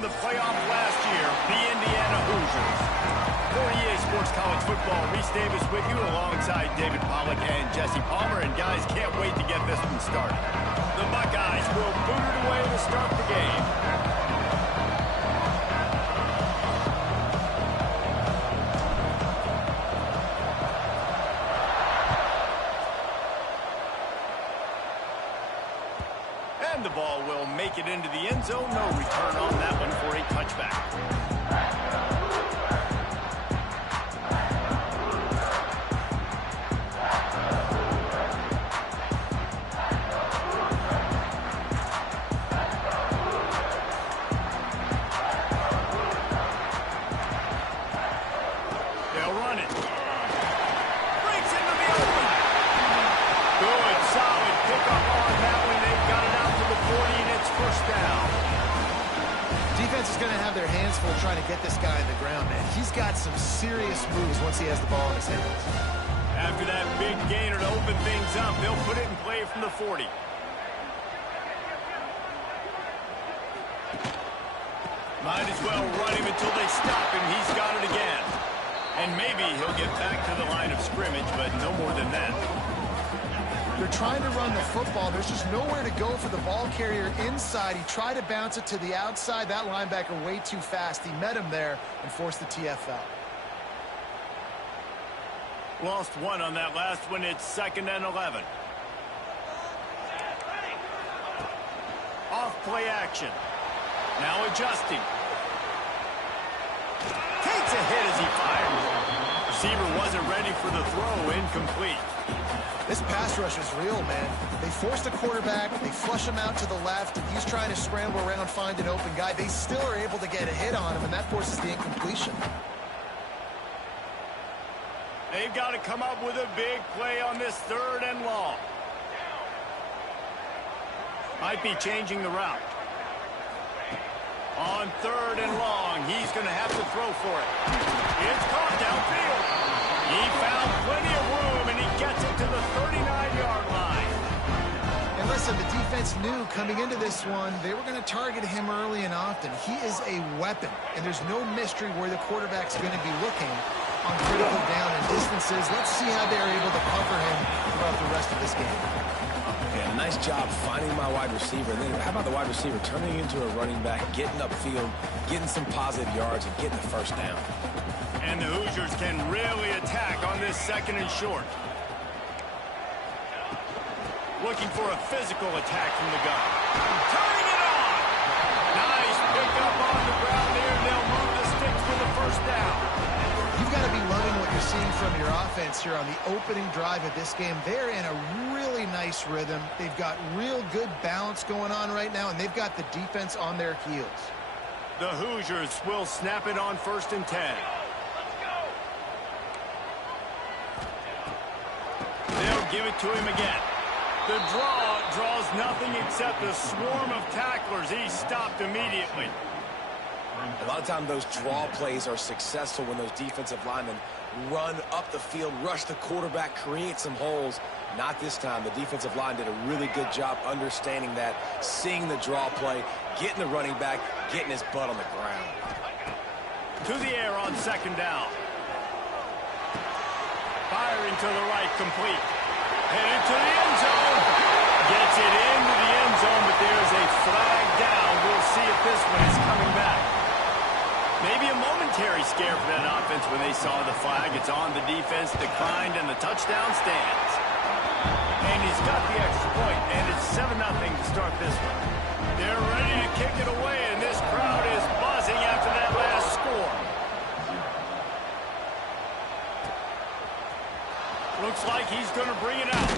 from the playoff last year, the Indiana Hoosiers. For EA Sports College Football, Reese Davis with you alongside David Pollack and Jesse Palmer. And guys, can't wait to get this one started. The Buckeyes will boot it away to start the game. And the ball will make it into the end zone. No return on that one for a touchback. They'll run it. Breaks into the open. Good, solid pickup on that one. They've got it out to the 40, and it's first down. Defense is going to have their hands full trying to get this guy in the ground, man. He's got some serious moves once he has the ball in his hands. After that big gainer to open things up, they'll put it in play from the 40. Might as well run him until they stop him. He's got it again. And maybe he'll get back to the line of scrimmage, but no more than that. They're trying to run the football. There's just nowhere to go for the ball carrier inside. He tried to bounce it to the outside. That linebacker way too fast. He met him there and forced the TFL. Lost one on that last one. It's 2nd and 11. Off play action. Now adjusting. Takes a hit as he fires. Receiver wasn't ready for the throw. Incomplete. This pass rush is real, man. They force the quarterback, they flush him out to the left, and he's trying to scramble around, find an open guy. They still are able to get a hit on him, and that forces the incompletion. They've got to come up with a big play on this 3rd and long. Might be changing the route. On 3rd and long, he's going to have to throw for it. It's caught downfield. He found plenty of room, and he gets it to the 39-yard line. And listen, the defense knew coming into this one, they were going to target him early and often. He is a weapon, and there's no mystery where the quarterback's going to be looking on critical down and distances. Let's see how they're able to cover him throughout the rest of this game. Yeah, nice job finding my wide receiver. And then how about the wide receiver turning into a running back, getting upfield, getting some positive yards, and getting the first down. And the Hoosiers can really attack on this 2nd and short. Looking for a physical attack from the gun. Turning it on! Nice pickup on the ground there, and they'll move the sticks for the first down. You've got to be loving what you're seeing from your offense here on the opening drive of this game. They're in a really nice rhythm. They've got real good balance going on right now, and they've got the defense on their heels. The Hoosiers will snap it on 1st and 10. They'll give it to him again. The draw draws nothing except a swarm of tacklers. He's stopped immediately. A lot of times those draw plays are successful when those defensive linemen run up the field, rush the quarterback, create some holes. Not this time. The defensive line did a really good job understanding that, seeing the draw play, getting the running back, getting his butt on the ground. To the air on 2nd down. Firing to the right, complete. Headed to the end zone. Gets it into the end zone, but there's a flag down. We'll see if this one is coming back. Maybe a momentary scare for that offense when they saw the flag. It's on, the defense declined, and the touchdown stands. And he's got the extra point, and it's 7-0 to start this one. They're ready to kick it away, and this crowd is buzzing after that last score. Looks like he's going to bring it out.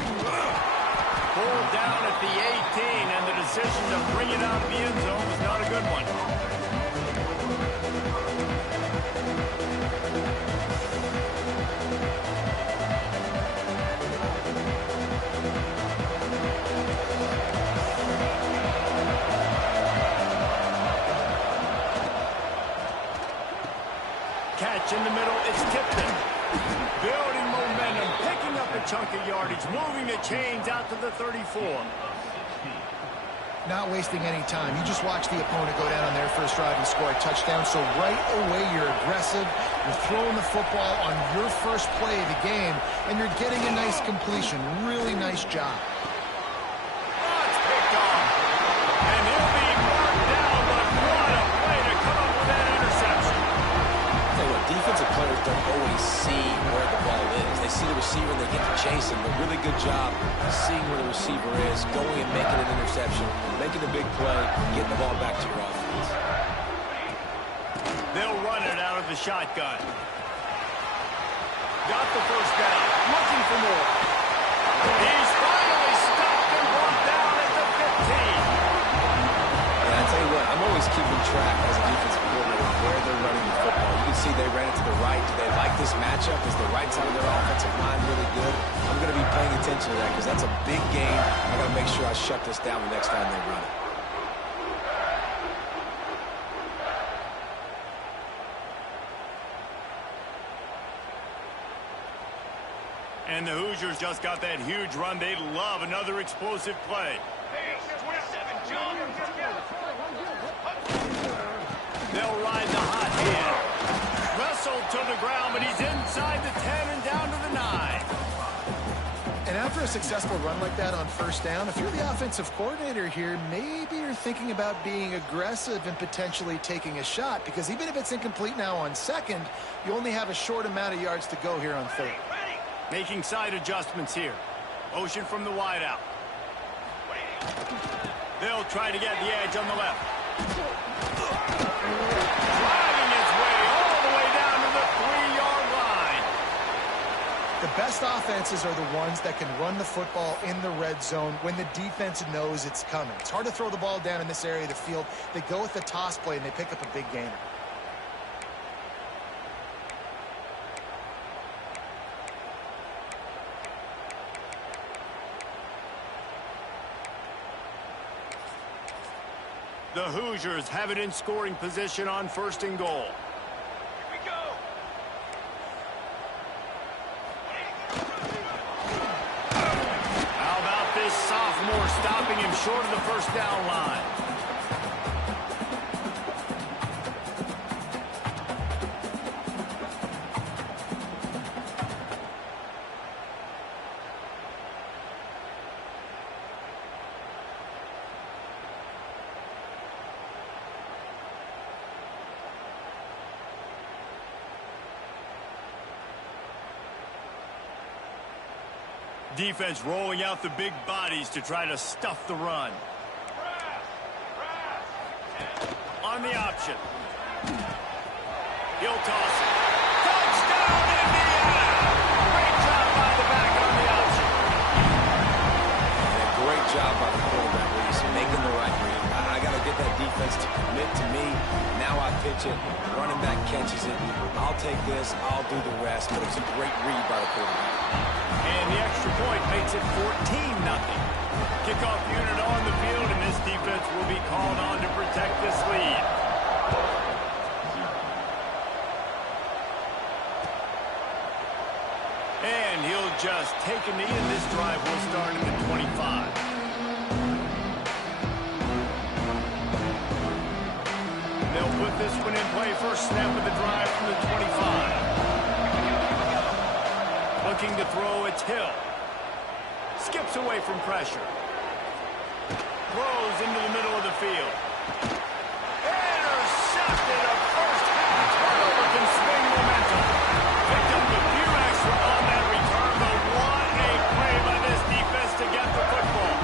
Pulled down at the 18, and the decision to bring it out of the end zone was not a good one. Catch in the middle, it's Tipton. Building momentum, picking up a chunk of yardage, moving the chains out to the 34. Not wasting any time. You just watch the opponent go down on their first drive and score a touchdown. So right away, you're aggressive. You're throwing the football on your first play of the game, and you're getting a nice completion. Really nice job. It's picked off. And he'll be marked down, but what a play to come up with that interception. I'll tell you what, defensive players don't always see where the ball is. They see the receiver and they get to chase him. A really good job seeing where the receiver is, going and making an interception, making a big play, getting the ball back to your offense. They'll run it out of the shotgun. Got the first down. Looking for more. He's finally stopped and brought down at the 15. And I tell you what, I'm always keeping track as a defensive coordinator of where they're running the football. You can see they ran it to the right. Do they like this matchup? Is the right side of their offensive line really good? I'm going to be paying attention to that because that's a big game. I got to make sure I shut this down the next time they run it. And the Hoosiers just got that huge run. They love another explosive play. They'll ride the hot hand. Wrestled to the ground, but he's inside the 10 and down to the 9. And after a successful run like that on first down, if you're the offensive coordinator here, maybe you're thinking about being aggressive and potentially taking a shot, because even if it's incomplete now on second, you only have a short amount of yards to go here on third. Making side adjustments here. Motion from the wideout. They'll try to get the edge on the left. Driving its way all the way down to the 3-yard line. The best offenses are the ones that can run the football in the red zone when the defense knows it's coming. It's hard to throw the ball down in this area of the field. They go with the toss play, and they pick up a big gainer. The Hoosiers have it in scoring position on first and goal. Here we go. How about this sophomore stopping him short of the first down line? Defense rolling out the big bodies to try to stuff the run. On the option. He'll toss it. Touchdown, Indiana! Great job by the back on the option. And a great job by the quarterback, Reese, making the right read. I got to get that defense to commit to me. Now I pitch it. Running back catches it. I'll take this. I'll do the rest. But it was a great read by the quarterback. And the extra point makes it 14-0. Kickoff unit on the field, and this defense will be called on to protect this lead. And he'll just take a knee, and this drive will start at the 25. They'll put this one in play. First snap of the drive from the 25. Looking to throw, it's Hill. Skips away from pressure. Throws into the middle of the field. Intercepted. A first half turnover can swing momentum. Picked up a few extra on that return, but what a play by this defense to get the football.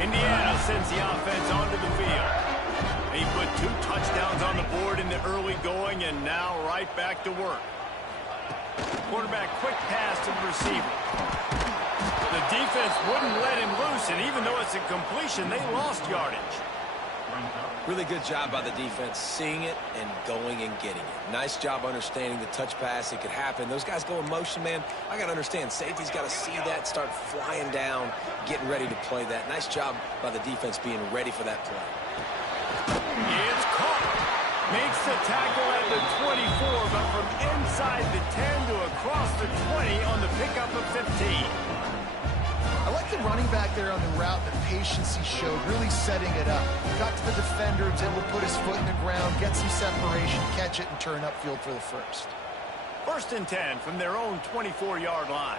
Indiana sends the offense onto the field. He put 2 touchdowns on the board in the early going, and now right back to work. Quarterback quick pass to the receiver. The defense wouldn't let him loose, and even though it's a completion, they lost yardage. Really good job by the defense, seeing it and going and getting it. Nice job understanding the touch pass. It could happen. Those guys go in motion, man. I got to understand. Safety's got to see that, start flying down, getting ready to play that. Nice job by the defense being ready for that play. It's caught. Makes the tackle at the 24, but from inside the 10 to across the 20 on the pickup of 15. I like the running back there on the route, the patience he showed, really setting it up. Got to the defender, was able to put his foot in the ground, get some separation, catch it, and turn upfield for the first. 1st and 10 from their own 24-yard line.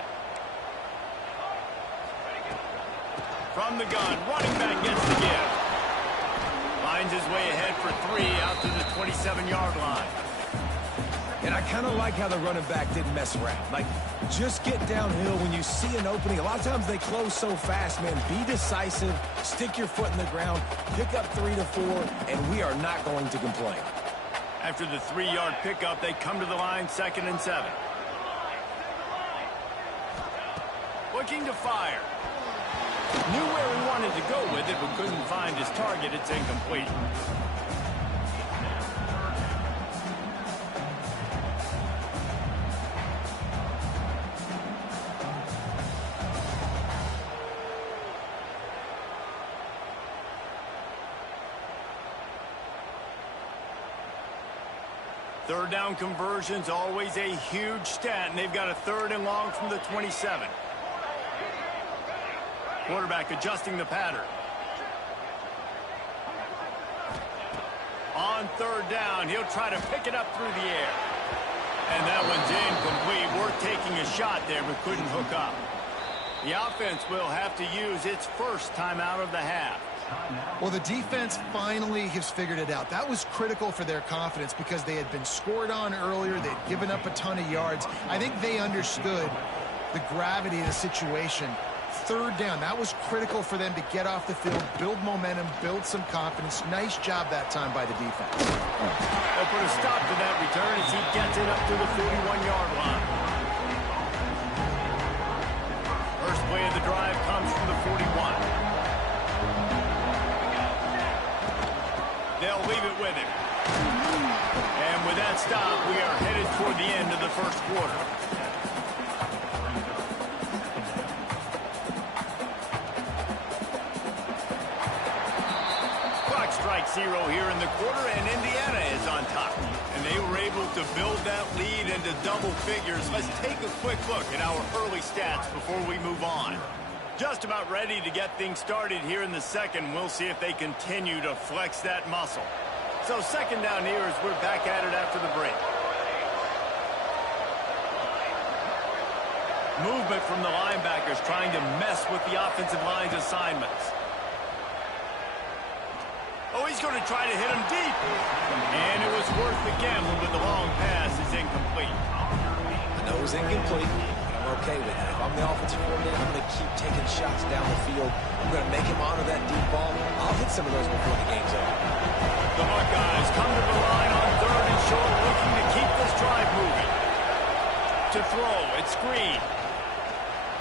From the gun, running back gets the give. Finds his way ahead for 3 out to the 27-yard line. And I kind of like how the running back didn't mess around. Like, just get downhill when you see an opening. A lot of times they close so fast, man. Be decisive, stick your foot in the ground, pick up 3 to 4, and we are not going to complain. After the 3-yard pickup, they come to the line, 2nd and 7. Looking to fire. Knew where he wanted to go with it, but couldn't find his target. It's incomplete. Third down conversions, always a huge stat, and they've got a 3rd and long from the 27. Quarterback adjusting the pattern. On 3rd down, he'll try to pick it up through the air. And that one's incomplete. Worth taking a shot there, but couldn't hook up. The offense will have to use its first timeout of the half. Well, the defense finally has figured it out. That was critical for their confidence because they had been scored on earlier. They'd given up a ton of yards. I think they understood the gravity of the situation. 3rd down, that was critical for them to get off the field, build momentum, build some confidence. Nice job that time by the defense. They'll put a stop to that return as he gets it up to the 41-yard line. First play of the drive comes from the 41. They'll leave it with him. And with that stop, we are headed toward the end of the 1st quarter. Clock strikes 0 here in the quarter, and Indiana is on top. And they were able to build that lead into double figures. Let's take a quick look at our early stats before we move on. Just about ready to get things started here in the 2nd. We'll see if they continue to flex that muscle. So 2nd down here as we're back at it after the break. Movement from the linebackers trying to mess with the offensive line's assignments. Oh, he's going to try to hit him deep. And it was worth the gamble, but the long pass is incomplete. I know it was incomplete. Okay with that. If I'm the offensive coordinator, I'm going to keep taking shots down the field. I'm going to make him honor that deep ball. I'll hit some of those before the game's over. The Buckeyes come to the line on 3rd and short, looking to keep this drive moving. To throw, it's screen.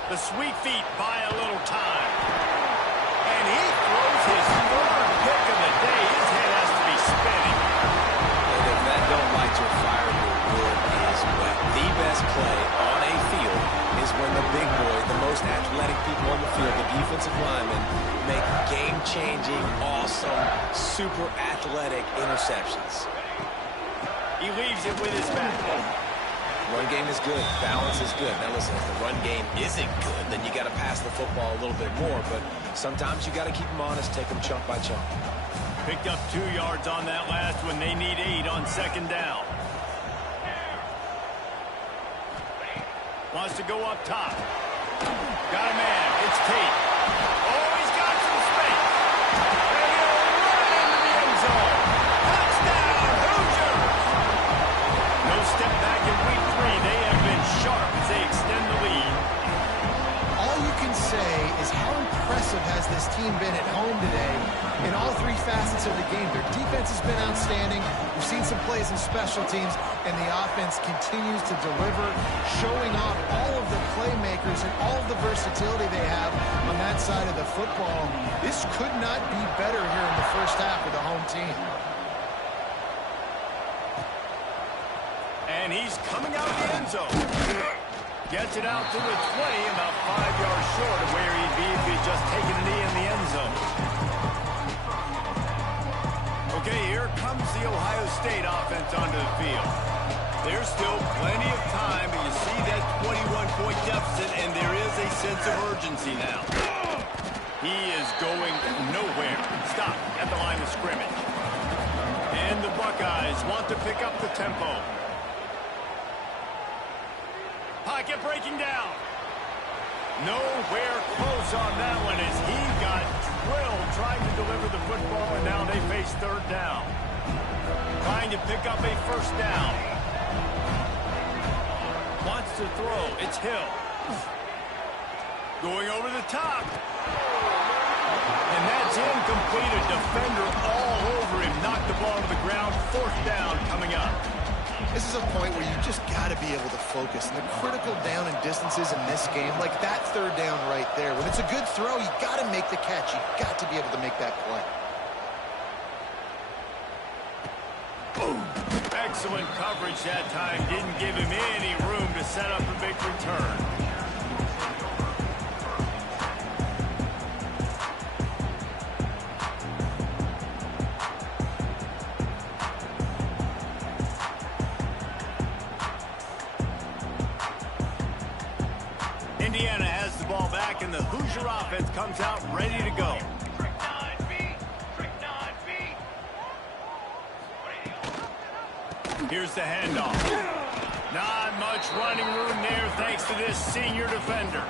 The sweet feet buy a little time. And he throws his 3rd pick of the day. His head has to be spinning. And if that don't light your fire, your wood is wet. The best play on a field is when the big boy, the most athletic people on the field, the defensive linemen, make game-changing, awesome, super athletic interceptions. He leaves it with his back. Run game is good. Balance is good. Now listen, if the run game isn't good, then you got to pass the football a little bit more. But sometimes you got to keep them honest, take them chunk by chunk. Picked up 2 yards on that last one. They need 8 on 2nd down. Wants to go up top. Got a man. It's Tate. Oh, he's got some space. And he'll run into the end zone. Touchdown, Hoosiers! No step back in week 3. They have been sharp as they extend the lead. All you can say is how impressive has this team been at home today in all 3 facets of the game. Their defense has been outstanding. We've seen some plays in special teams, and the offense continues to deliver, showing off all of the playmakers and all of the versatility they have on that side of the football. This could not be better here in the 1st half with the home team. And he's coming out of the end zone. Gets it out to the 20, about 5 yards short of where he'd be if he'd just taken a knee in the end zone. Okay, here comes the Ohio State offense onto the field. There's still plenty of time, but you see that 21-point deficit, and there is a sense of urgency now. He is going nowhere. Stop at the line of scrimmage. And the Buckeyes want to pick up the tempo. Pocket breaking down. Nowhere close on that one as he got drilled trying to deliver the football, and now they face third down. Trying to pick up a first down. Wants to throw. It's Hill. Going over the top. And that's incomplete. A defender all over him. Knocked the ball to the ground. Fourth down coming up. This is a point where you just got to be able to focus. And the critical down and distances in this game, like that third down right there, when it's a good throw, you got to make the catch. You got to be able to make that play. Boom. Excellent coverage that time. Didn't give him any room to set up a big return. Indiana has the ball back, and the Hoosier offense comes out ready to go. Here's the handoff. Not much running room there thanks to this senior defender.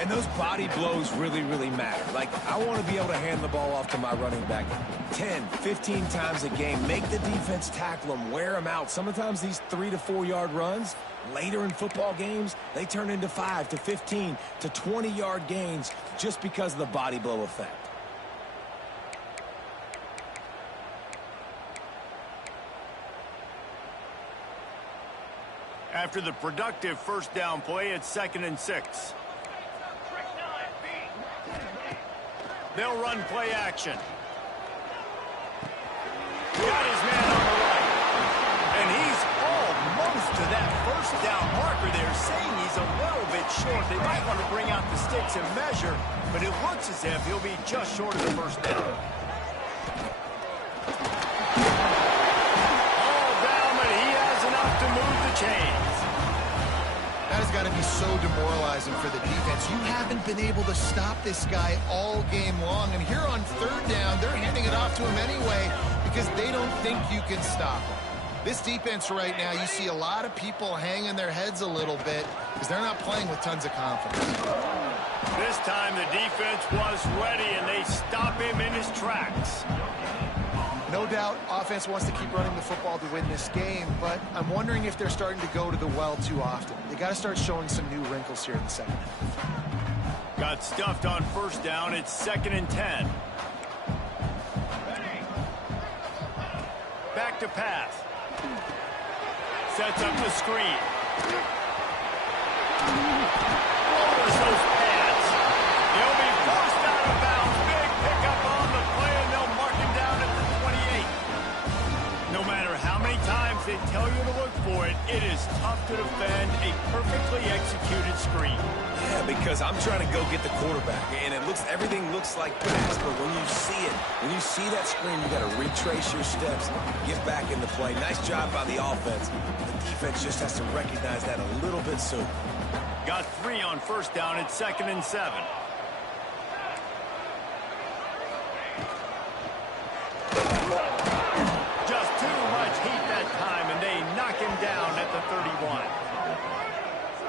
And those body blows really, really matter. Like, I want to be able to hand the ball off to my running back 10, 15 times a game. Make the defense tackle them, wear them out. Sometimes these 3 to 4 yard runs, later in football games, they turn into 5 to 15 to 20 yard gains just because of the body blow effect. After the productive first down play, it's 2nd and 6. They'll run play action. Got his man on the right. And he's almost to that first down marker there, saying he's a little bit short. They might want to bring out the sticks and measure, but it looks as if he'll be just short of the first down. All down, but he has enough to move the chains. That has got to be so demoralizing for the defense. You haven't been able to stop this guy all game long. And here on third down, they're handing it off to him anyway because they don't think you can stop him. This defense right now, you see a lot of people hanging their heads a little bit because they're not playing with tons of confidence. This time the defense was ready, and they stop him in his tracks. No doubt, offense wants to keep running the football to win this game, but I'm wondering if they're starting to go to the well too often. They got to start showing some new wrinkles here in the second half. Got stuffed on first down. It's 2nd and 10. Back to pass. Sets up the screen. Lowers those pads. He'll be forced out of bounds. Big pickup on the play, and they'll mark him down at the 28. No matter how many times they tell you to look for it, it is tough to defend a perfectly executed screen. Yeah, because I'm trying to go get the quarterback, and everything looks like pass, but when you see it, when you see that screen, you got to retrace your steps, get back in the play. Nice job by the offense. The defense just has to recognize that a little bit sooner. Got 3 on first down. It's 2nd and 7. Just too much heat that time, and they knock him down at the 31.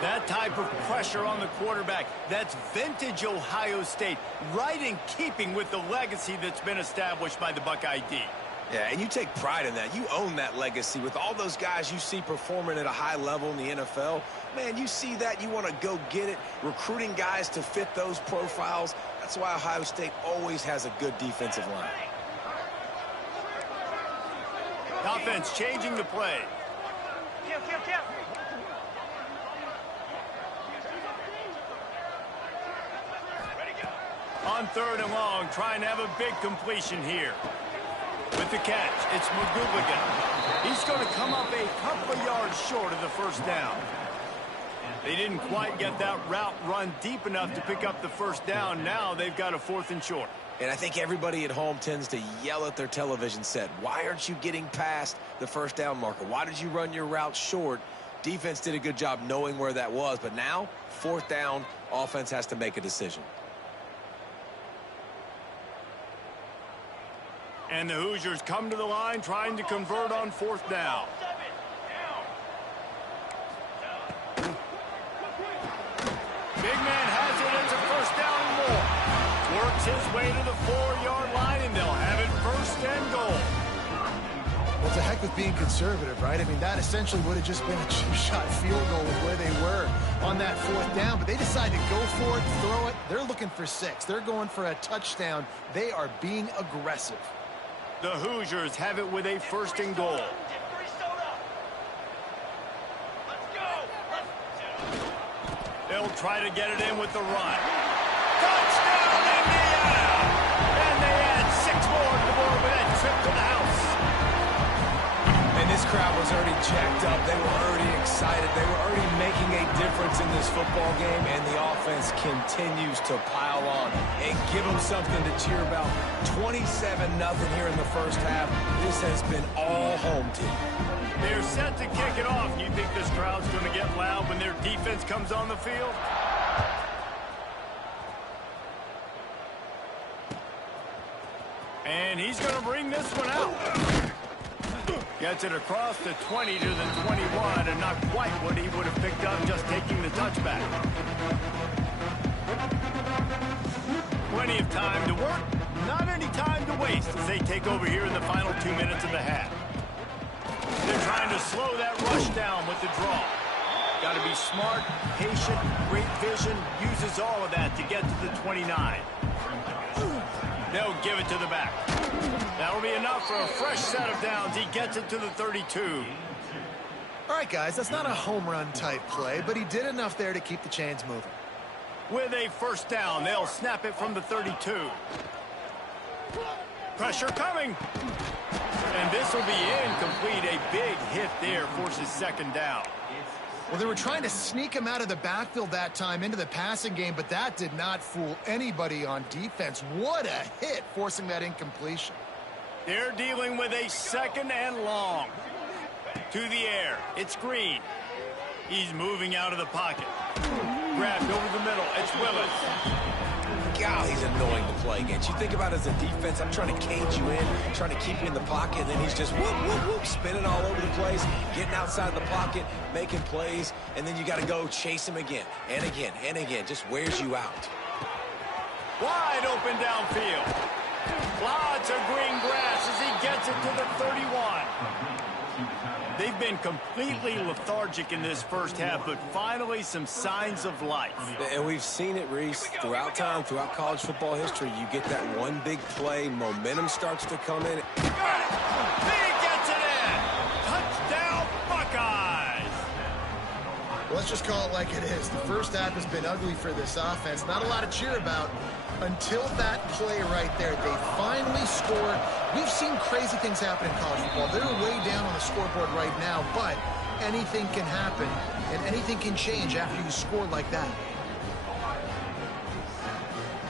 That type of pressure on the quarterback, that's vintage Ohio State, right in keeping with the legacy that's been established by the Buckeye D. Yeah, and you take pride in that. You own that legacy with all those guys you see performing at a high level in the NFL. Man, you see that, you want to go get it, recruiting guys to fit those profiles. That's why Ohio State always has a good defensive line. Offense changing the play. On 3rd and long, trying to have a big completion here. With the catch, it's McGooligan. He's going to come up a couple of yards short of the first down. They didn't quite get that route run deep enough to pick up the first down. Now they've got a 4th and short. And I think everybody at home tends to yell at their television set. Why aren't you getting past the first down marker? Why did you run your route short? Defense did a good job knowing where that was. But now, 4th down, offense has to make a decision. And the Hoosiers come to the line trying to convert on 4th down. Big man has it. It's a first down and more. Works his way to the 4-yard line, and they'll have it 1st and goal. What's the heck with being conservative, right? I mean, that essentially would have just been a cheap-shot field goal with where they were on that 4th down, but they decided to go for it, throw it. They're looking for 6. They're going for a touchdown. They are being aggressive. The Hoosiers have it with a 1st and goal. They'll try to get it in with the run. Touchdown, Indiana! And they add 6 more to the board with that trip to the house. And this crowd was already jacked up. They were already excited. They were already making a difference in this football game, and the offense continues to pile on and give them something to cheer about. 27-0 here in the first half. This has been all home team. They're set to kick it off. You think this crowd's going to get loud when their defense comes on the field? And he's going to bring this one out. Gets it across the 20 to the 21, and not quite what he would have picked up just taking the touchback. Plenty of time to work, not any time to waste as they take over here in the final 2 minutes of the half. They're trying to slow that rush down with the draw. Got to be smart, patient, great vision, uses all of that to get to the 29. They'll give it to the back. That'll be enough for a fresh set of downs. He gets it to the 32. All right, guys, that's not a home run type play, but he did enough there to keep the chains moving. With a 1st down, they'll snap it from the 32. Pressure coming. And this will be incomplete. A big hit there forces 2nd down. Well, they were trying to sneak him out of the backfield that time into the passing game, but that did not fool anybody on defense. What a hit, forcing that incompletion. They're dealing with a 2nd and long. To the air. It's Green. He's moving out of the pocket. Grabbed over the middle. It's Willis. God, he's annoying to play against. You think about it as a defense, I'm trying to cage you in, trying to keep you in the pocket, and then he's just whoop, whoop, whoop, spinning all over the place, getting outside the pocket, making plays, and then you got to go chase him again, and again, and again. Just wears you out. Wide open downfield. Lots of green grass as he gets it to the 31. They've been completely lethargic in this first half, but finally some signs of life. And we've seen it, Reese, throughout time, throughout college football history. You get that one big play, momentum starts to come in. Got it! He gets it in! Touchdown, Buckeyes! Well, let's just call it like it is. The first half has been ugly for this offense. Not a lot to cheer about until that play right there. They finally scored. We've seen crazy things happen in college football. They're way down on the scoreboard right now, but anything can happen, and anything can change after you score like that.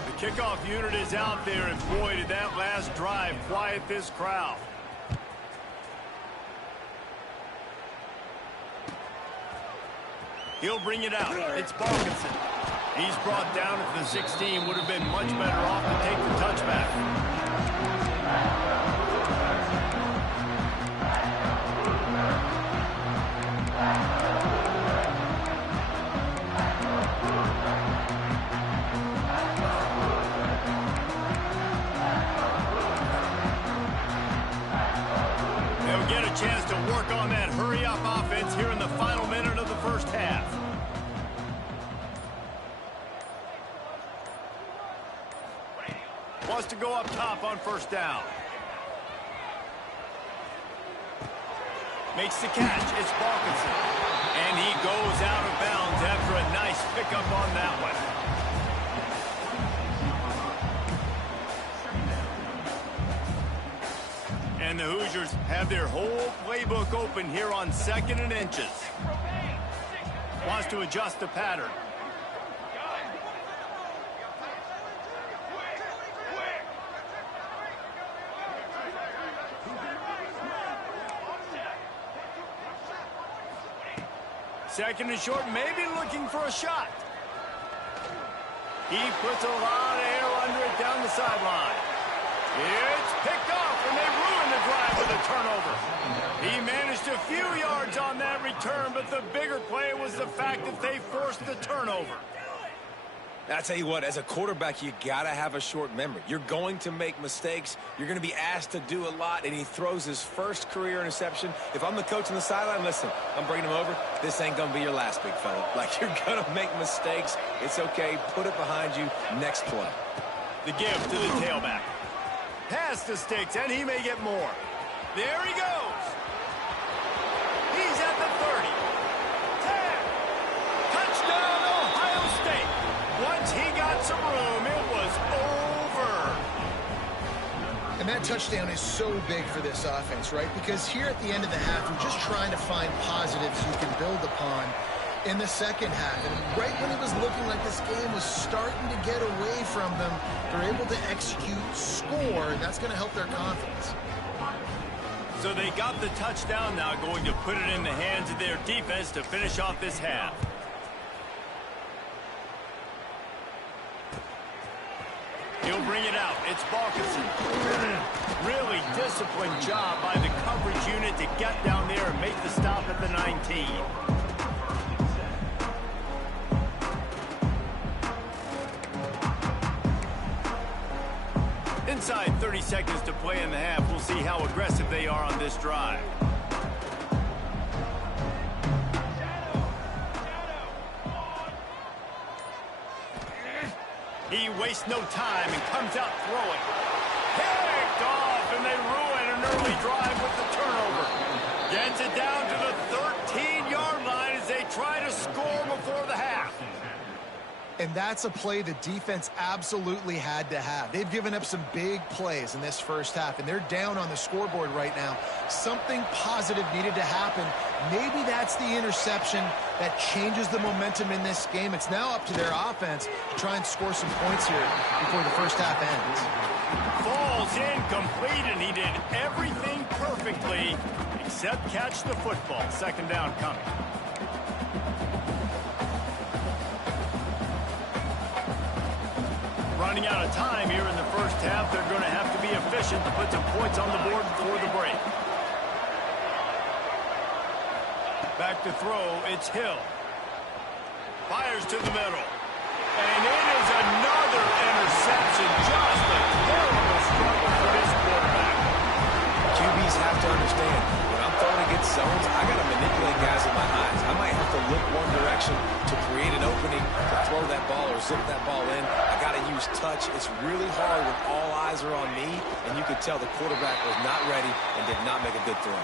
The kickoff unit is out there, and boy, did that last drive quiet this crowd. He'll bring it out. It's Parkinson. He's brought down at the 16. Would have been much better off to take the touchback. They'll get a chance to work on that hurry-up offense here in the final minute of the first half. Wants to go up top on first down. Makes the catch. It's Parkinson. And he goes out of bounds after a nice pickup on that one. And the Hoosiers have their whole playbook open here on 2nd and inches. Wants to adjust the pattern. Second and short, maybe looking for a shot. He puts a lot of air under it down the sideline. It's picked off, and they ruin the drive with a turnover. He managed a few yards on that return, but the bigger play was the fact that they forced the turnover. I tell you what, as a quarterback, you got to have a short memory. You're going to make mistakes. You're going to be asked to do a lot, and he throws his first career interception. If I'm the coach on the sideline, listen, I'm bringing him over. This ain't going to be your last, big fella. Like, you're going to make mistakes. It's okay. Put it behind you. Next play. The give to the tailback. Pass the sticks, and he may get more. There he goes. He's at the 30. 10. Touchdown, Ohio State. Once he got some room, it was over. And that touchdown is so big for this offense, right? Because here at the end of the half, you're just trying to find positives you can build upon in the second half. And right when it was looking like this game was starting to get away from them, they're able to execute, score, and that's going to help their confidence. So they got the touchdown, now going to put it in the hands of their defense to finish off this half. He'll bring it out. It's Balkinson. Really disciplined job by the coverage unit to get down there and make the stop at the 19. Inside 30 seconds to play in the half. We'll see how aggressive they are on this drive. He wastes no time and comes out throwing. Picked off, and they ruin an early drive with the turnover. Gets it down to the 13-yard line as they try to score before the half. And that's a play the defense absolutely had to have. They've given up some big plays in this first half, and they're down on the scoreboard right now. Something positive needed to happen. Maybe that's the interception that changes the momentum in this game. It's now up to their offense to try and score some points here before the first half ends. Falls incomplete, and he did everything perfectly except catch the football. Second down coming. Running out of time here in the first half. They're going to have to be efficient to put some points on the board before the break. Back to throw, it's Hill. Fires to the middle. And it is another interception. Just a terrible struggle for this quarterback. QBs have to understand, when I'm throwing against zones, I got to manipulate guys with my eyes. I might have to look one direction to create an opening to throw that ball or zip that ball in. I got to use touch. It's really hard when all eyes are on me, and you could tell the quarterback was not ready and did not make a good throw.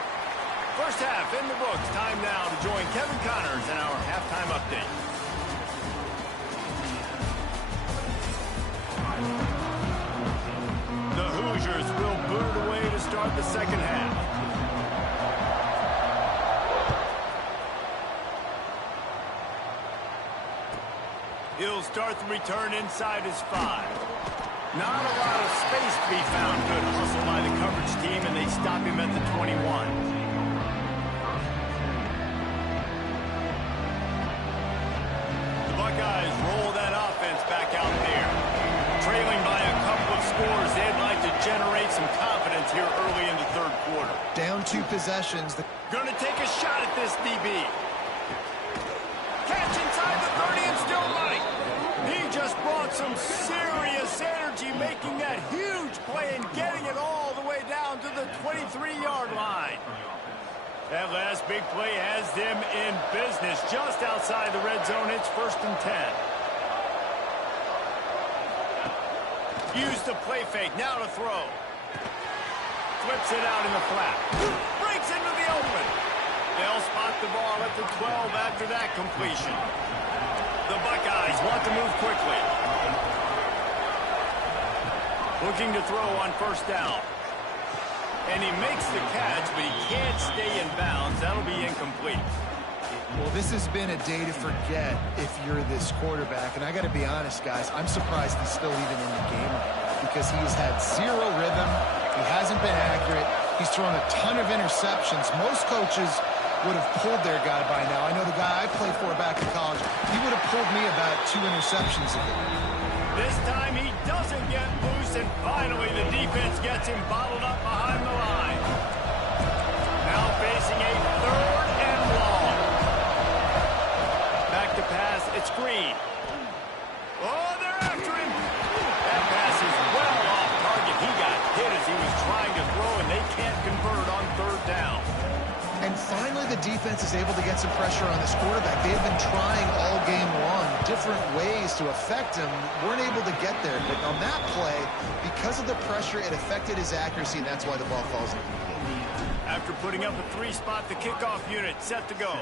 First half in the books. Time now to join Kevin Connors in our halftime update. The Hoosiers will boot it away to start the second half. He'll start the return inside his 5. Not a lot of space to be found. Good hustle by the coverage team, and they stop him at the 21. Buckeyes roll that offense back out there. Trailing by a couple of scores, they'd like to generate some confidence here early in the third quarter. Down 2 possessions. Going to take a shot at this DB. Catch inside the 30 and still running. He just brought some serious energy, making that huge play and getting it all the way down to the 23-yard line. That last big play has them in business just outside the red zone. It's 1st and 10. Use the play fake. Now to throw. Flips it out in the flat. Breaks into the open. They'll spot the ball at the 12 after that completion. The Buckeyes want to move quickly. Looking to throw on first down. And he makes the catch, but he can't stay in bounds. That'll be incomplete. Well, this has been a day to forget if you're this quarterback. And I got to be honest, guys, I'm surprised he's still even in the game right now because he's had zero rhythm. He hasn't been accurate. He's thrown a ton of interceptions. Most coaches would have pulled their guy by now. I know the guy I played for back in college, he would have pulled me about 2 interceptions ago. This time he doesn't get loose, and finally the defense gets him bottled up behind the line. Now facing a 3rd and long. Back to pass, it's Green. Oh, they're after him. That pass is well off target. He got hit as he was trying to throw, and they can't convert on 3rd down. And finally, the defense is able to get some pressure on this quarterback. They've been trying all game long different ways to affect him. Weren't able to get there. But on that play, because of the pressure, it affected his accuracy, and that's why the ball falls in. After putting up a 3-spot, the kickoff unit set to go.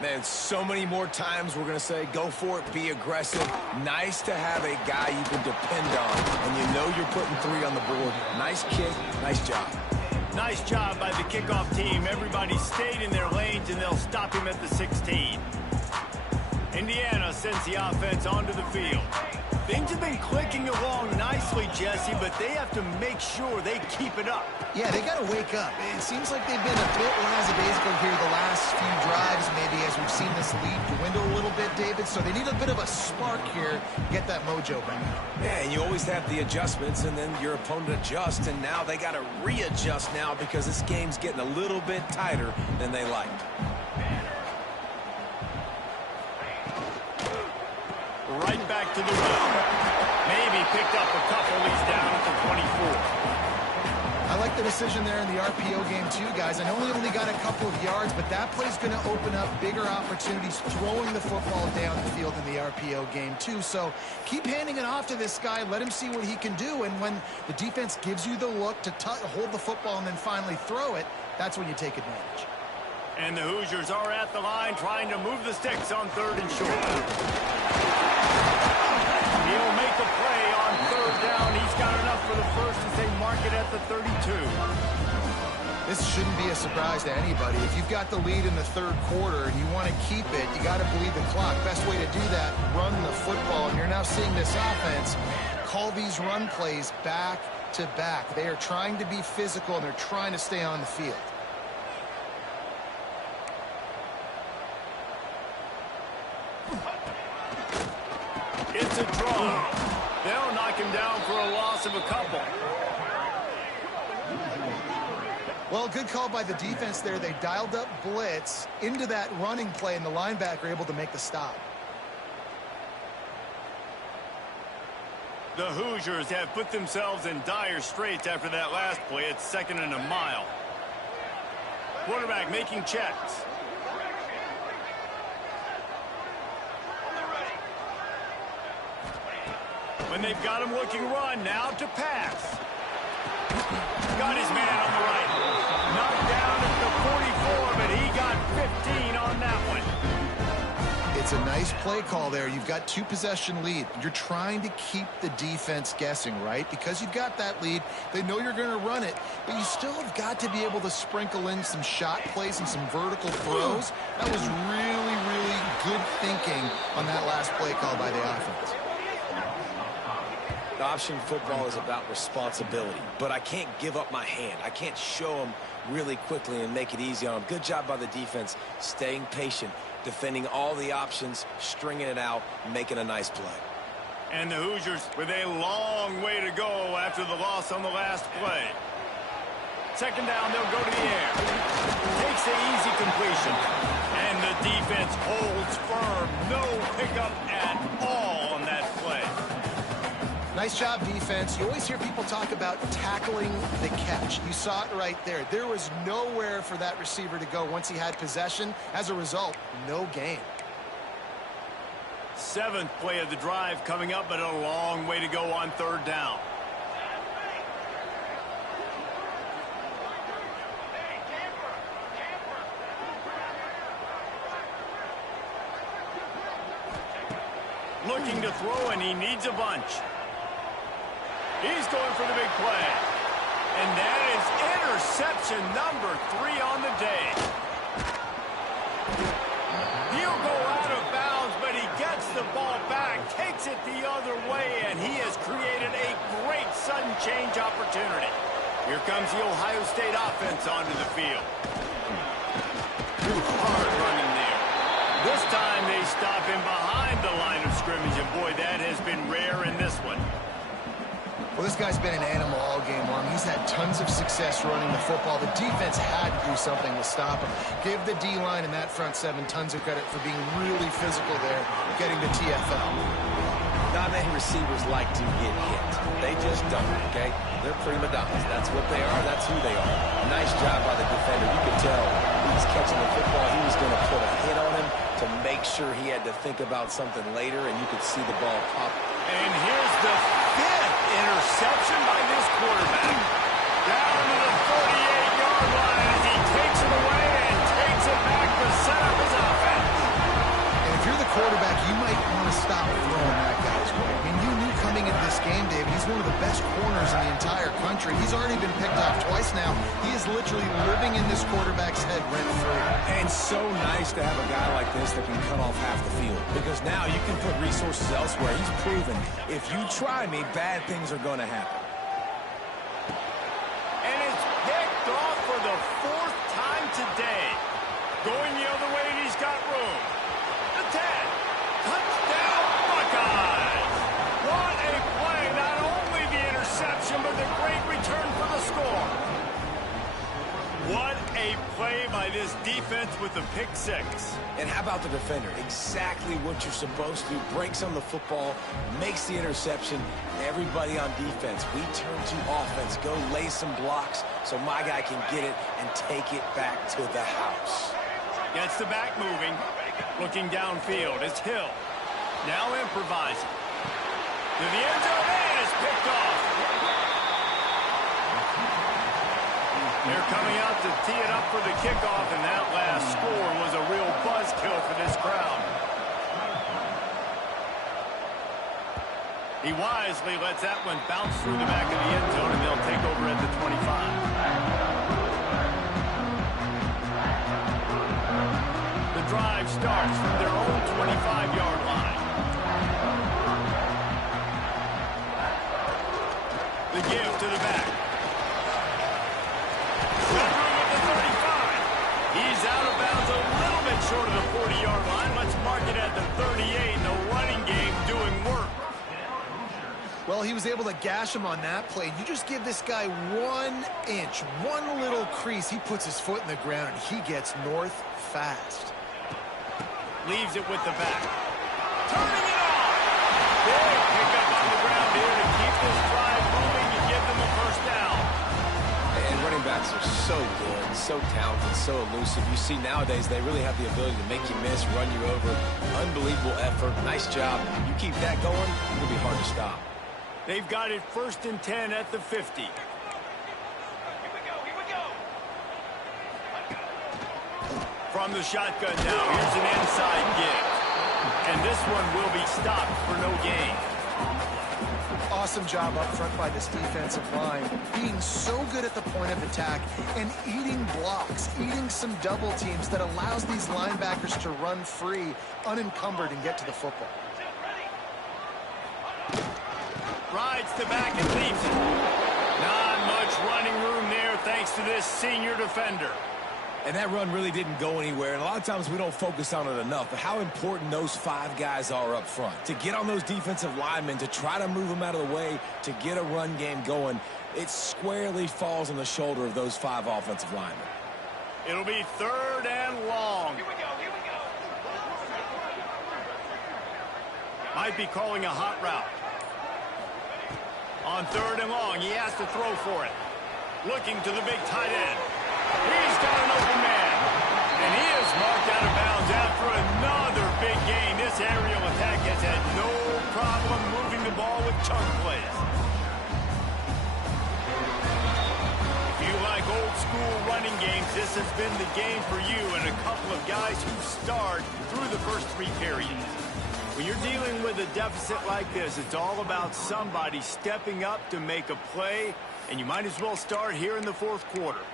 Man, so many more times we're going to say, go for it, be aggressive. Nice to have a guy you can depend on, and you know you're putting 3 on the board. Nice kick, nice job. Nice job by the kickoff team. Everybody stayed in their lanes, and they'll stop him at the 16. Indiana sends the offense onto the field. Things have been clicking along nicely, Jesse, but they have to make sure they keep it up. Yeah, they got to wake up. It seems like they've been a bit lackadaisical here the last few drives, maybe as we've seen this lead dwindle a little bit, David. So they need a bit of a spark here, get that mojo back. Yeah, and you always have the adjustments, and then your opponent adjusts, and now they got to readjust now because this game's getting a little bit tighter than they liked. Right back to the run. Maybe picked up a couple. He's down at the 24. I like the decision there in the RPO game too, guys. I know he only got a couple of yards, but that play's going to open up bigger opportunities throwing the football down the field in the RPO game too. So keep handing it off to this guy. Let him see what he can do. And when the defense gives you the look to hold the football and then finally throw it, that's when you take advantage. And the Hoosiers are at the line trying to move the sticks on 3rd and short. He'll make a play on 3rd down. He's got enough for the first as they mark it at the 32. This shouldn't be a surprise to anybody. If you've got the lead in the 3rd quarter and you want to keep it, you got to bleed the clock. Best way to do that, run the football. And you're now seeing this offense call these run plays back to back. They are trying to be physical, and they're trying to stay on the field. It's a draw. They'll knock him down for a loss of a couple. Well, good call by the defense there. They dialed up blitz into that running play, and the linebacker able to make the stop. The Hoosiers have put themselves in dire straits after that last play. It's 2nd and a mile. Quarterback making checks. When they've got him looking run, now to pass. Got his man on the right. Knocked down at the 44, but he got 15 on that one. It's a nice play call there. You've got 2-possession lead. You're trying to keep the defense guessing, right? Because you've got that lead, they know you're going to run it, but you still have got to be able to sprinkle in some shot plays and some vertical throws. That was really, really good thinking on that last play call by the offense. Option football is about responsibility, but I can't give up my hand. I can't show them really quickly and make it easy on them. Good job by the defense, staying patient, defending all the options, stringing it out, making a nice play. And the Hoosiers with a long way to go after the loss on the last play. 2nd down, they'll go to the air. Takes the easy completion. And the defense holds firm. No pickup at all on that play. Nice job, defense. You always hear people talk about tackling the catch. You saw it right there. There was nowhere for that receiver to go once he had possession. As a result, no gain. 7th play of the drive coming up, but a long way to go on 3rd down. Looking to throw, and he needs a bunch. He's going for the big play. And that is interception number 3 on the day. has created a great sudden change opportunity. Here comes the Ohio State offense onto the field. Hard running there. This time they stop him behind the line of scrimmage, and boy, that has been rare in this one. Well, this guy's been an animal all game long. He's had tons of success running the football. The defense had to do something to stop him. Give the D-line and that front seven tons of credit for being really physical there, getting the TFL. Not many receivers like to get hit. They just don't, okay? They're prima donnas. That's what they are. That's who they are. Nice job by the defender. You could tell he was catching the football. He was going to put a hit on him to make sure he had to think about something later, and you could see the ball pop. And here's the fifth interception by this quarterback. Down to the 48-yard line as he takes it away and takes it back to set up his offense. And if you're the quarterback, you might want to stop throwing that guy's way. I mean, you knew coming into this game, David, he's one of the best corners in the entire country. He's already been picked off twice now. He is literally living in this quarterback's head rent-free. And so nice to have a guy like this that can cut off half the field, because now you can put resources elsewhere. He's proven if you try me, bad things are going to happen. And it's picked off for the fourth time today. Going the other way, and he's got room. The 10. Touchdown, Buckeyes. What a play. Not only the interception, but the great return for the score. What a play by this defense with the pick six. And how about the defender? Exactly what you're supposed to. Breaks on the football, makes the interception. Everybody on defense, we turn to offense. Go lay some blocks so my guy can get it and take it back to the house. Gets the back moving. Looking downfield. It's Hill. Now improvising. To the end zone, and it's picked off. They're coming out to tee it up for the kickoff, and that last score was a real buzzkill for this crowd. He wisely lets that one bounce through the back of the end zone, and they'll take over at the 25. The drive starts from their own 25-yard line. The give to the back. Good room at the 35. He's out of bounds a little bit short of the 40-yard line. Let's mark it at the 38. The running game doing work. Well, he was able to gash him on that play. You just give this guy 1 inch, one little crease. He puts his foot in the ground, and he gets north fast. Leaves it with the back. Turning it on. Big pickup on the ground here to keep this drive moving and give them a first down. And running backs are so good, so talented, so elusive. You see nowadays they really have the ability to make you miss, run you over. Unbelievable effort. Nice job. You keep that going, it'll be hard to stop. They've got it 1st and 10 at the 50. From the shotgun now, here's an inside give. And this one will be stopped for no gain. Awesome job up front by this defensive line. Being so good at the point of attack and eating blocks, eating some double teams that allows these linebackers to run free, unencumbered, and get to the football. Rides to back and leaves it. Not much running room there thanks to this senior defender. And that run really didn't go anywhere, and a lot of times we don't focus on it enough, but how important those 5 guys are up front. To get on those defensive linemen, to try to move them out of the way, to get a run game going, it squarely falls on the shoulder of those 5 offensive linemen. It'll be 3rd and long. Here we go, here we go. Might be calling a hot route. On 3rd and long, he has to throw for it. Looking to the big tight end. He's got an open man. And he is marked out of bounds after another big gain. This aerial attack has had no problem moving the ball with chunk plays. If you like old school running games, this has been the game for you and a couple of guys who starred through the first 3 periods. When you're dealing with a deficit like this, it's all about somebody stepping up to make a play, and you might as well start here in the 4th quarter.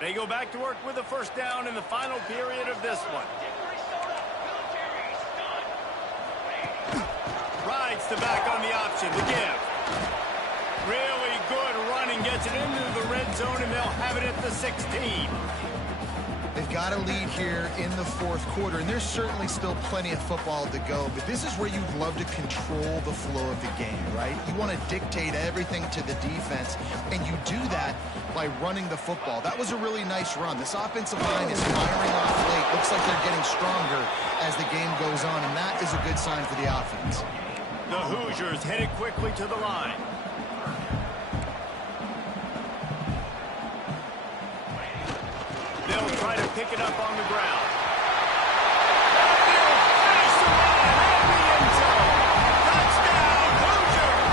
They go back to work with a first down in the final period of this one. decides to back on the option, the give. Really good running, gets it into the red zone, and they'll have it at the 16. They've got a lead here in the fourth quarter, and there's certainly still plenty of football to go, but this is where you'd love to control the flow of the game, right? You want to dictate everything to the defense, and you do that by running the football. That was a really nice run. This offensive line is firing off late. Looks like they're getting stronger as the game goes on, and that is a good sign for the offense. The Hoosiers headed quickly to the line. They'll try to pick it up on the ground. They'll finish the run in the end zone. Touchdown, Hoosiers!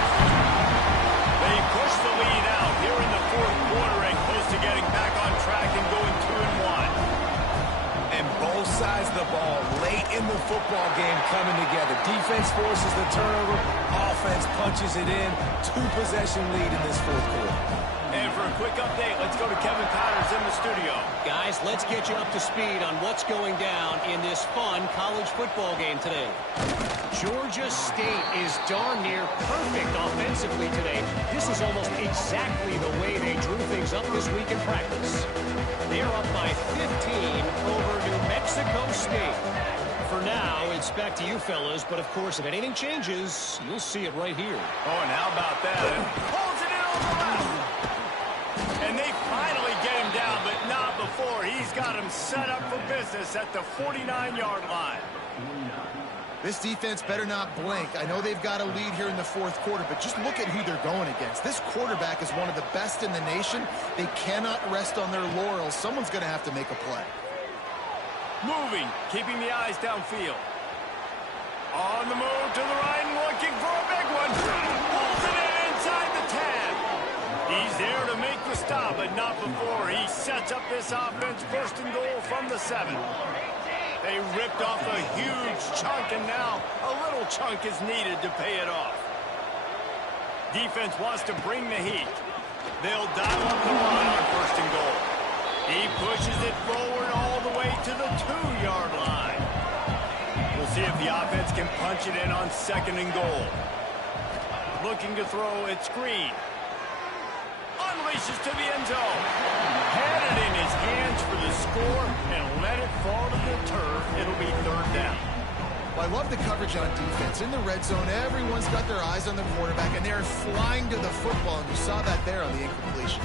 They push the lead out here in the fourth quarter and close to getting back on track and going 2-1. And both sides of the ball late in the football game coming together. Defense forces the turnover. Offense punches it in. 2-possession lead in this fourth quarter. And for a quick update, let's go to Kevin Connors in the studio. Guys, let's get you up to speed on what's going down in this fun college football game today. Georgia State is darn near perfect offensively today. This is almost exactly the way they drew things up this week in practice. They're up by 15 over New Mexico State. For now, it's back to you fellas, but of course, if anything changes, you'll see it right here. Oh, and how about that? And pulls it in on the left. And they finally get him down, but not before. He's got him set up for business at the 49-yard line. This defense better not blink. I know they've got a lead here in the fourth quarter, but just look at who they're going against. This quarterback is one of the best in the nation. They cannot rest on their laurels. Someone's going to have to make a play. Moving, keeping the eyes downfield. On the move to the right and looking for a big one. Pulls it in inside the 10. He's there to make the stop, but not before he sets up this offense first and goal from the 7. They ripped off a huge chunk, and now a little chunk is needed to pay it off. Defense wants to bring the heat. They'll dial up the run on first and goal. He pushes it forward all the way to the 2-yard line. We'll see if the offense can punch it in on second and goal. Looking to throw it screen. Unleashes to the end zone. Had it in his hands for the score and let it fall to the turf. It'll be third down. Well, I love the coverage on defense. In the red zone, everyone's got their eyes on the quarterback, and they're flying to the football, and you saw that there on the incompletion.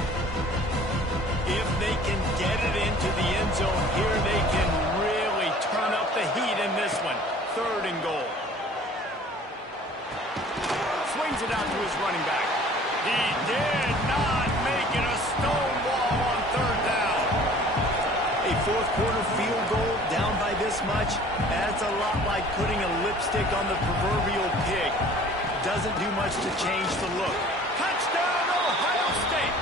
If they can get it into the end zone here, they can really turn up the heat in this one. Third and goal. Swings it out to his running back. He did not make it a stone wall on third down. A fourth quarter field goal down by this much, that's a lot like putting a lipstick on the proverbial pig. Doesn't do much to change the look. Touchdown, Ohio State!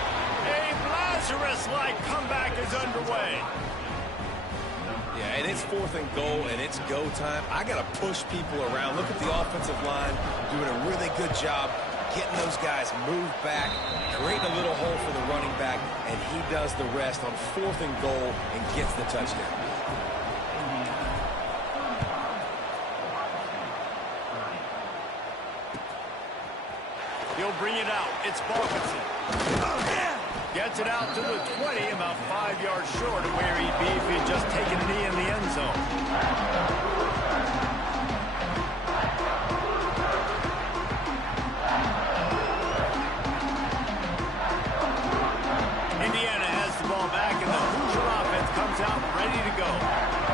A Lazarus-like comeback is underway. Yeah, and it's fourth and goal, and it's go time. I got to push people around. Look at the offensive line doing a really good job getting those guys moved back, creating a little hole for the running back, and he does the rest on fourth and goal and gets the touchdown. He'll bring it out. It's Balkinson. Gets it out to the 20, about 5 yards short of where he'd be if he'd just taken a knee in the end zone. Indiana has the ball back, and the Hoosier offense comes out ready to go.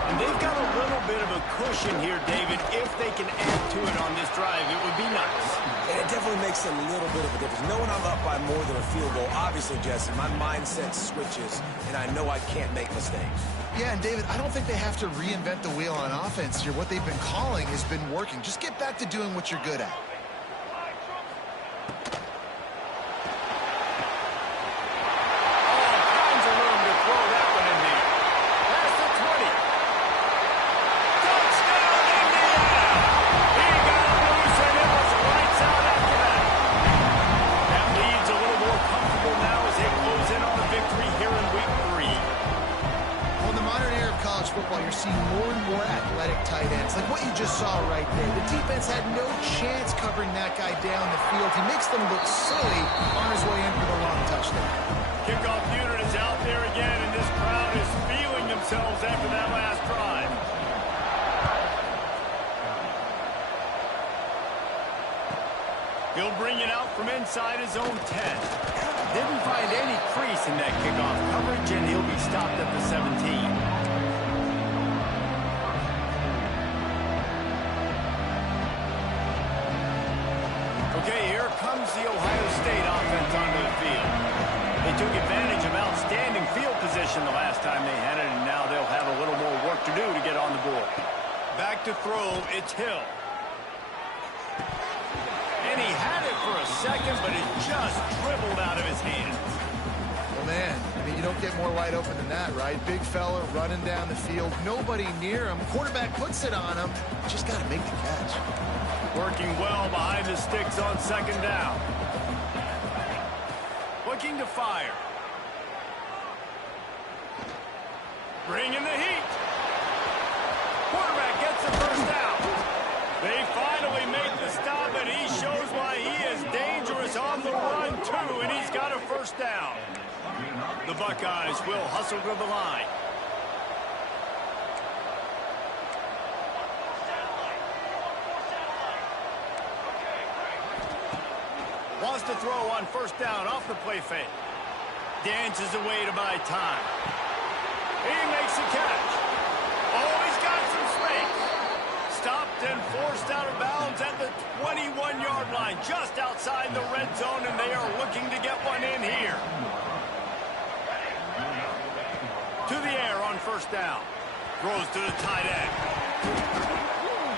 And they've got a little bit of a cushion here, David. If they can add to it on this drive, it would be nice. And it definitely makes a little bit of a difference. Knowing I'm up by more than a field goal, obviously, Jesse, my mindset switches, and I know I can't make mistakes. Yeah, and David, I don't think they have to reinvent the wheel on offense here. What they've been calling has been working. Just get back to doing what you're good at. Football, you're seeing more and more athletic tight ends, like what you just saw right there. The defense had no chance covering that guy down the field. He makes them look silly on his way in for the long touchdown. Kickoff unit is out there again, and this crowd is feeling themselves after that last drive. He'll bring it out from inside his own 10. Didn't find any crease in that kickoff coverage, and he'll be stopped at the 17. Okay, here comes the Ohio State offense onto the field. They took advantage of outstanding field position the last time they had it, and now they'll have a little more work to do to get on the board. Back to throw, it's Hill. And he had it for a second, but it just dribbled out of his hands. Well, man, I mean, you don't get more wide open than that, right? Big fella running down the field, nobody near him. Quarterback puts it on him. Just got to make the catch. Working well behind the sticks on second down. Looking to fire. Bringing the heat. Quarterback gets the first down. They finally make the stop, and he shows why he is dangerous on the run, too, and he's got a first down. The Buckeyes will hustle to the line. Wants to throw on first down off the play fake. Dances away to buy time. He makes the catch. Oh, he's got some space. Stopped and forced out of bounds at the 21-yard line, just outside the red zone, and they are looking to get one in here. To the air on first down. Throws to the tight end.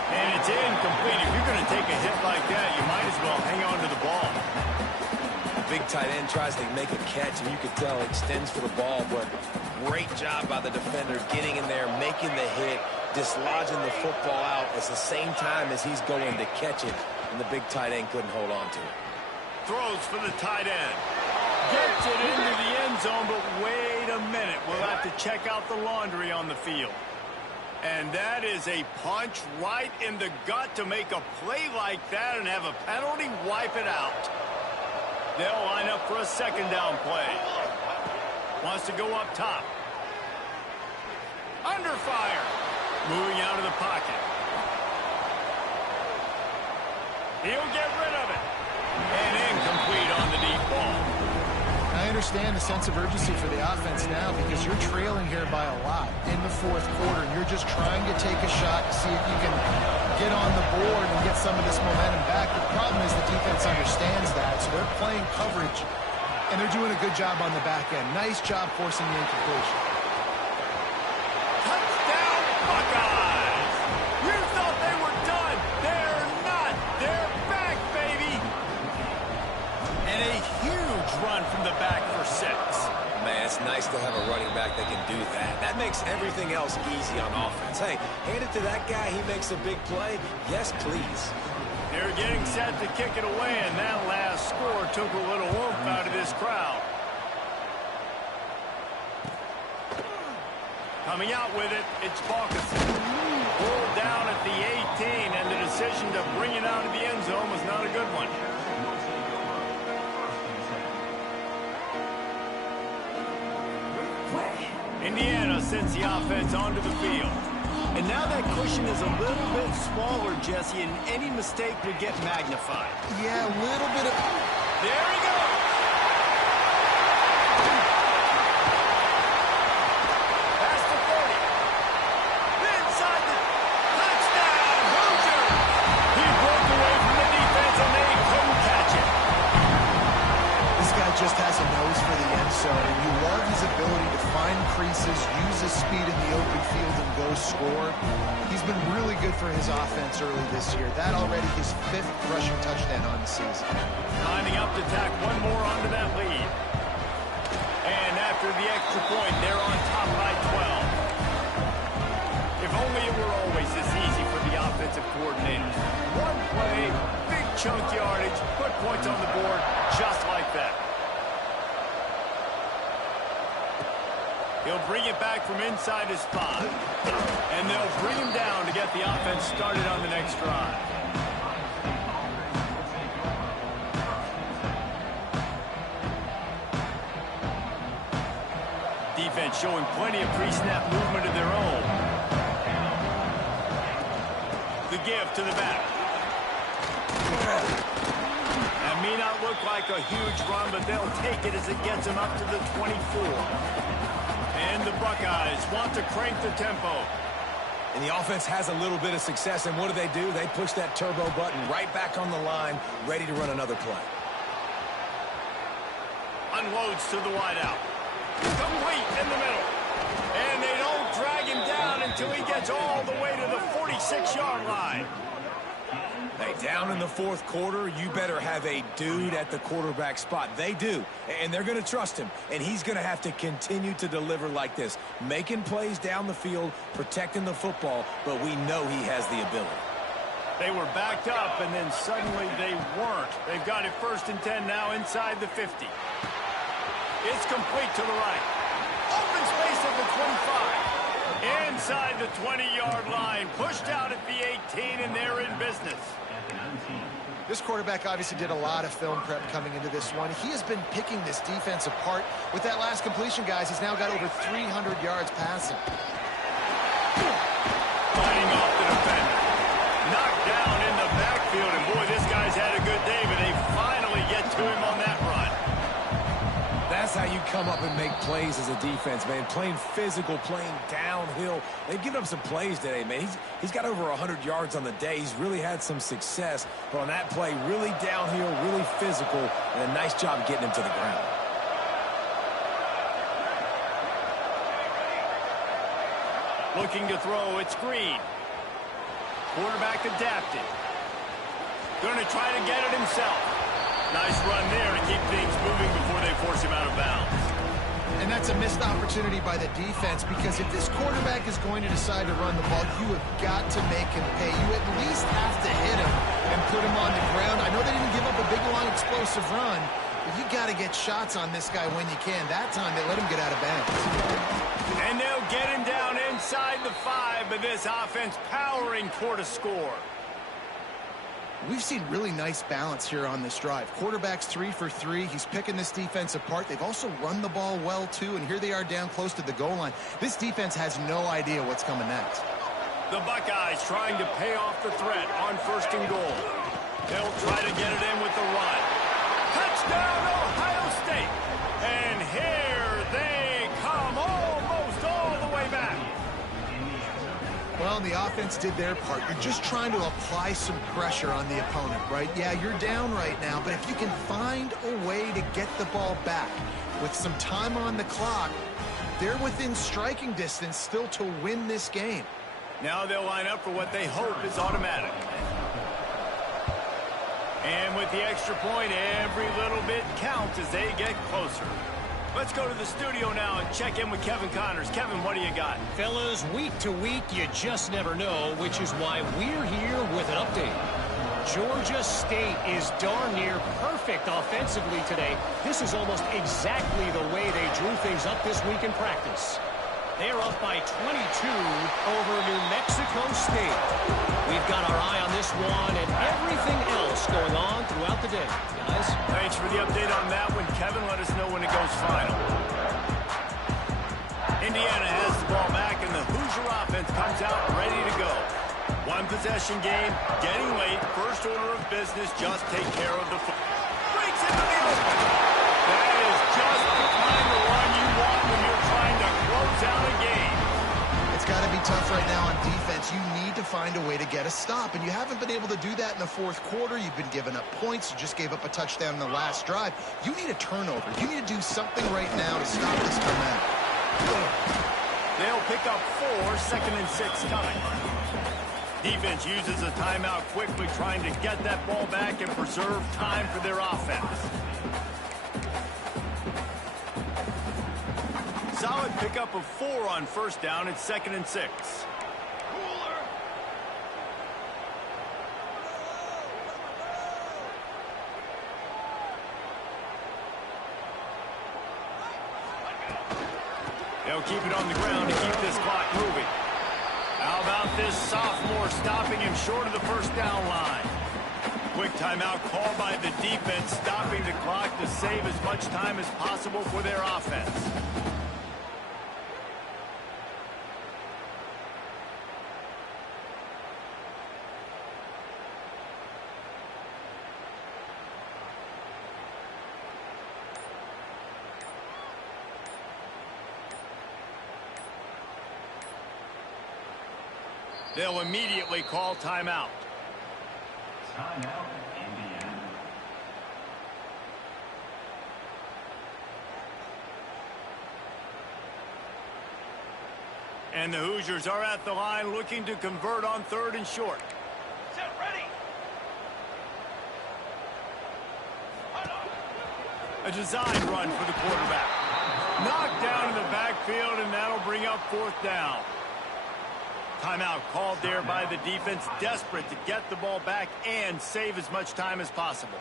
And it's incomplete. If you're going to take a hit like that, you might as well hang on to the ball. Big tight end tries to make a catch, and you can tell extends for the ball, but great job by the defender getting in there, making the hit, dislodging the football out at the same time as he's going to catch it, and the big tight end couldn't hold on to it. Throws for the tight end. Gets it into the end zone, but wait a minute. We'll have to check out the laundry on the field. And that is a punch right in the gut to make a play like that and have a penalty wipe it out. They'll line up for a second down play. Wants to go up top. Under fire. Moving out of the pocket. He'll get rid of it. And incomplete on the deep ball. I understand the sense of urgency for the offense now because you're trailing here by a lot in the fourth quarter, and you're just trying to take a shot to see if you can get on the board and get some of this momentum back. But the problem is the defense understands that, so they're playing coverage, and they're doing a good job on the back end. Nice job forcing the incompletion. Touchdown, Buckeyes! You thought they were done. They're not. They're back, baby! And a huge run from the back for 6. Man, it's nice to have a running back that can do that. That makes everything else easy on offense. Hey, hand it to that guy. He makes a big play. Yes, please. They're getting set to kick it away, and that last score took a little oomph out of this crowd. Coming out with it, it's Falkinson. Pulled down at the 18, and the decision to bring it out of the end zone was not a good one. Indiana sends the offense onto the field. And now that cushion is a little bit smaller, Jesse, and any mistake would get magnified. Yeah, a little bit of... There he goes! Past the 30. Inside the touchdown! Hoosiers! He broke away from the defense, and they couldn't catch it. This guy just has a nose for the end zone, and you love his ability to find creases, use his speed in the open field, and go score. He's been really good for his offense early this year. That already his 5th rushing touchdown on the season. Lining up to tack one more onto that lead. And after the extra point, they're on top by 12. If only it were always this easy for the offensive coordinators. One play, big chunk yardage, put points on the board just like that. He'll bring it back from inside his 5. And they'll bring him down to get the offense started on the next drive. Defense showing plenty of pre-snap movement of their own. The give to the back. That may not look like a huge run, but they'll take it as it gets them up to the 24. And the Buckeyes want to crank the tempo. And the offense has a little bit of success, and what do? They push that turbo button right back on the line, ready to run another play. Unloads to the wideout. Complete in the middle. And they don't drag him down until he gets all the way to the 46-yard line. Hey, down in the fourth quarter, you better have a dude at the quarterback spot. They do, and they're going to trust him, and he's going to have to continue to deliver like this, making plays down the field, protecting the football, but we know he has the ability. They were backed up, and then suddenly they weren't. They've got it 1st and 10 now inside the 50. It's complete to the right. Open space at the 25. Inside the 20-yard line. Pushed out at the 18, and they're in business. This quarterback obviously did a lot of film prep coming into this one. He has been picking this defense apart. With that last completion, guys, he's now got over 300 yards passing. Fighting off the defender. Knocked down in the backfield, and boy, this guy's had a good day, but they finally get to him on that run. That's how you come up and make plays as a defense, man. Playing physical, playing downhill. They've given up some plays today, man. He's got over 100 yards on the day. He's really had some success. But on that play, really downhill, really physical, and a nice job getting him to the ground. Looking to throw, it's Green. Quarterback adapted. Going to try to get it himself. Nice run there to keep things moving before they force him out of bounds. And that's a missed opportunity by the defense, because if this quarterback is going to decide to run the ball, you have got to make him pay. You at least have to hit him and put him on the ground. I know they didn't give up a big, long, explosive run, but you got to get shots on this guy when you can. That time they let him get out of bounds. And they'll get him down inside the 5, but this offense powering toward a score. We've seen really nice balance here on this drive. Quarterback's 3 for 3. He's picking this defense apart. They've also run the ball well, too, and here they are down close to the goal line. This defense has no idea what's coming next. The Buckeyes trying to pay off the threat on 1st and goal. They'll try to get it in with the run. Touchdown, Ohio State! And here they come, almost all the way back. Well, the offense did their part. You're just trying to apply some pressure on the opponent, right? Yeah, you're down right now, but if you can find a way to get the ball back with some time on the clock, they're within striking distance still to win this game. Now they'll line up for what they hope is automatic. And with the extra point, every little bit counts as they get closer. Let's go to the studio now and check in with Kevin Connors. Kevin, what do you got? Fellas, week to week, you just never know, which is why we're here with an update. Georgia State is darn near perfect offensively today. This is almost exactly the way they drew things up this week in practice. They're up by 22 over New Mexico State. We've got our eye on this one and everything else going on throughout the day. Guys? Thanks for the update on that one, Kevin. Let us know when it goes final. Indiana has the ball back, and the Hoosier offense comes out ready to go. One possession game, getting late. First order of business, just take care of the football. Breaks into the open. That is just the kind of run you want when you're trying to close out a game. It's got to be tough right now on defense. You need to find a way to get a stop, and you haven't been able to do that in the fourth quarter. You've been giving up points. You just gave up a touchdown in the last drive. You need a turnover. You need to do something right now to stop this momentum. They'll pick up 4, 2nd and 6 coming. Defense uses a timeout quickly, trying to get that ball back and preserve time for their offense. Solid pickup of 4 on 1st down. It's 2nd and 6. They'll keep it on the ground to keep this clock moving. How about this sophomore stopping him short of the first down line? Quick timeout called by the defense, stopping the clock to save as much time as possible for their offense. They'll immediately call timeout. Timeout, Indiana. And the Hoosiers are at the line looking to convert on 3rd and short. Set, ready. A design run for the quarterback. Knocked down in the backfield, and that'll bring up 4th down. Timeout called there by the defense, desperate to get the ball back and save as much time as possible.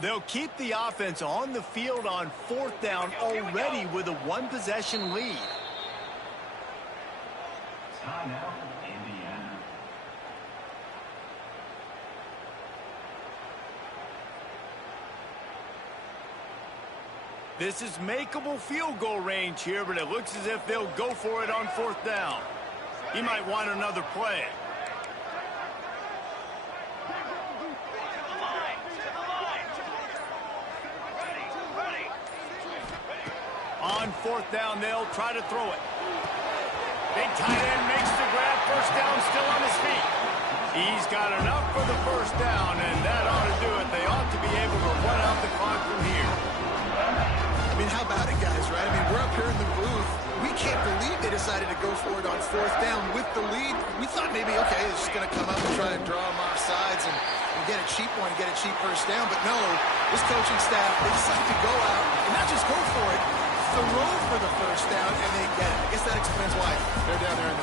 They'll keep the offense on the field on 4th down already with a 1-possession lead. Timeout, Indiana. This is makeable field goal range here, but it looks as if they'll go for it on 4th down. He might want another play. On 4th down, they'll try to throw it. Big tight end makes the grab. First down, still on his feet. He's got enough for the first down, and that ought to do it. They ought to be able to run out the clock from here. I mean, how about it, guys, right? I mean, we're up here in the booth. We can't believe they decided to go for it on 4th down with the lead. We thought maybe, okay, it's just going to come up and try to draw them off sides and get a cheap one, get a cheap first down. But no, this coaching staff, they decided to go out and not just go for it, throw for the first down, and they get it. I guess that explains why they're down there in the